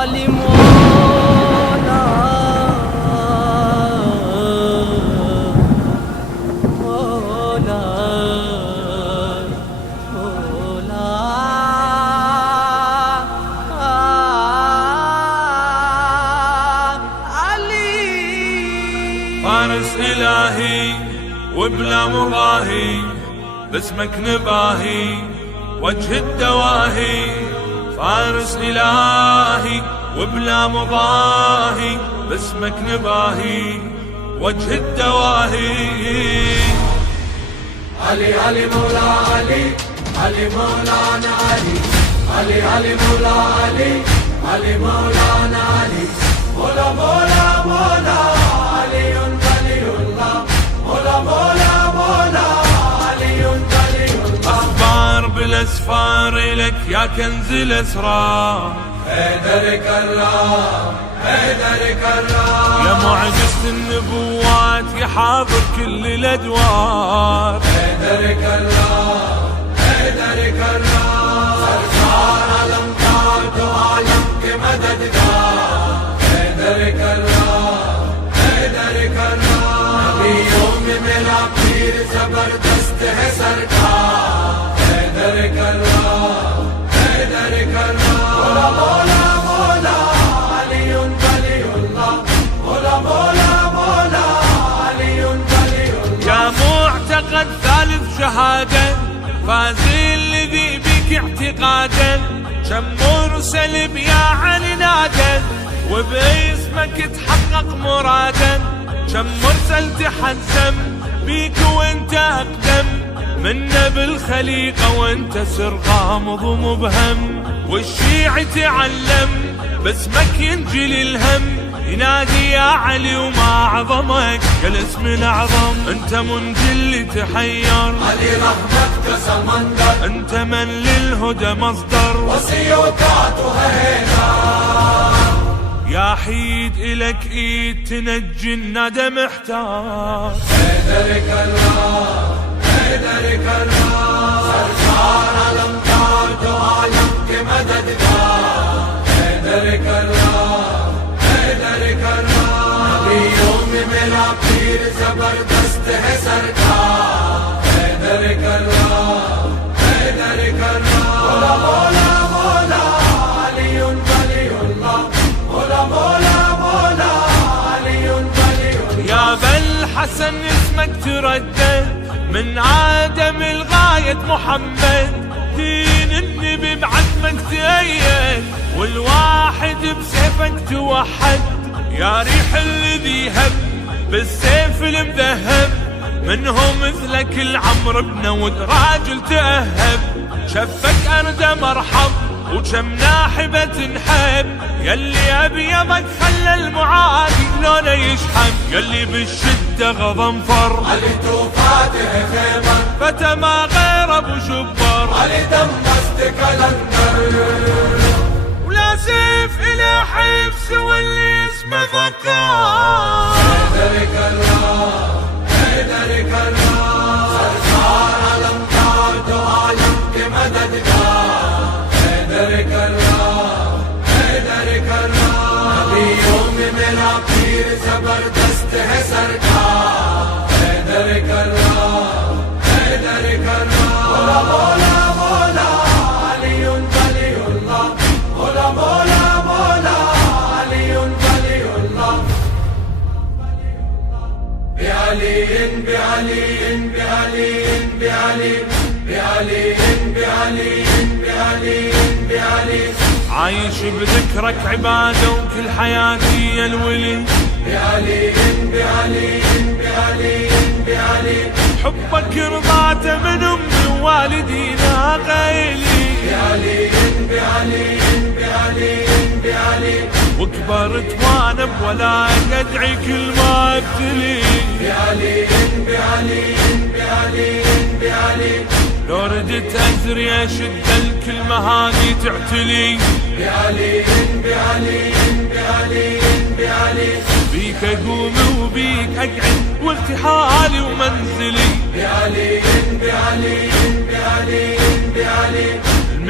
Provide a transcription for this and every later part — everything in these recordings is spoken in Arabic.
علي مولا مولا مولا علي فارس إلهي وبلا مضاهي باسمك نباهي وجه الدواهي. فارس إلهي وبلا مضاهي باسمك نباهي وجه الدواهي. علي علي مولا علي علي مولانا علي علي علي مولا علي علي مولانا علي مولا مولا مولا علي ولي الله مولا مولا مولا علي ولي الله. أخبار بالأسفار لك يا كنز الأسرار حيدر كرام حيدر كرام يا معجزة النبوات يا حاضر كل الأدوار. حيدر كرام حيدر كرام سركار علم كاد وعالم كمددگار. حيدر كرام حيدر كرام نبی یوم میرا پیر زبردست ہے سرکار. حیدر کرام حیدر کرام مولا مولا مولا علی ولی الله مولا مولا مولا علی ولی الله. يا معتقد ثالث شهادة فاز الذي بك اعتقادا. كم مرسل بيا علي نادى وباسمك تحقق مرادا. كم مرسل تحزم بيك وانت اقدم منا بالخليقة وانت سر غامض ومبهم. والشيع تعلم باسمك ينجل الهم ينادي يا علي وما اعظمك كالاسم الاعظم. انت منجل تحير علي رحمتك سمندر انت من للهدى مصدر وسيوطاتها هنا. يا حيد الك ايد تنجي الندى محتار. حيدر كرام حيدر كرام سرکار علم کاد وعالم كمددگار. حيدر كرام حيدر كرام نبی یوم میرا پیر زبردست ہے سرکار. حيدر كرام حيدر كرام مولا مولا مولا علی ولی الله مولا مولا مولا علی ولی الله. يا بالحسن اسمك تردد من عدم الغاية محمد. دين النبي بعزمك تأيد والواحد بسيفك توحد. يا ريح الذي هب بالسيف المذهب منهم مثلك العمر بن ود راجل تأهب. شفك أرد مرحب وكم ناحبة تنحب. يلي أبيضك خلى المعادي لونه يشحب. يلي بالشدة غضنفر علي توفاته خيمر فتى ما غير ابو جبر. علي دمست كلندر ولا سيف الى حفظ واللي اسمه فقار. حيدر كرام حيدر كرام سرکار علم کاد وعالم كمددگار. حيدر كرام حيدر كرام نبی یوم میرا پیر زبردست ہے سرکار. حيدر كرام حيدر كرام مولا مولا مولا علی ولی الله مولا مولا مولا علی ولی الله. بعلي بعلي بعلي بعلي بعلي بعلي بعلي بعلي عايش بذكرك عبادة وكل حياتي يا الولي. بعلي بعلي بعلي بعلي حبك رضاته من امي ووالدينا غيلي. بعلي بعلي بعلي بعلي وكبرت وانا بولا ادعي كل ما ابتلي. بعلي بعلي بعلي بعلي لو ردت ازري اشد الكلمة هذه تعتلي. بعلي بعلي بعلي بعلي بيك اقوم وبيك اقعد وارتحالي ومنزلي. بعلي بعلي بعلي بعلي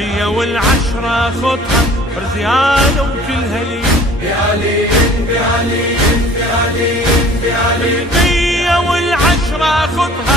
110 خطها برزيانة وكل هليل. بعلي بعلي بعلي بعلي 110 خطها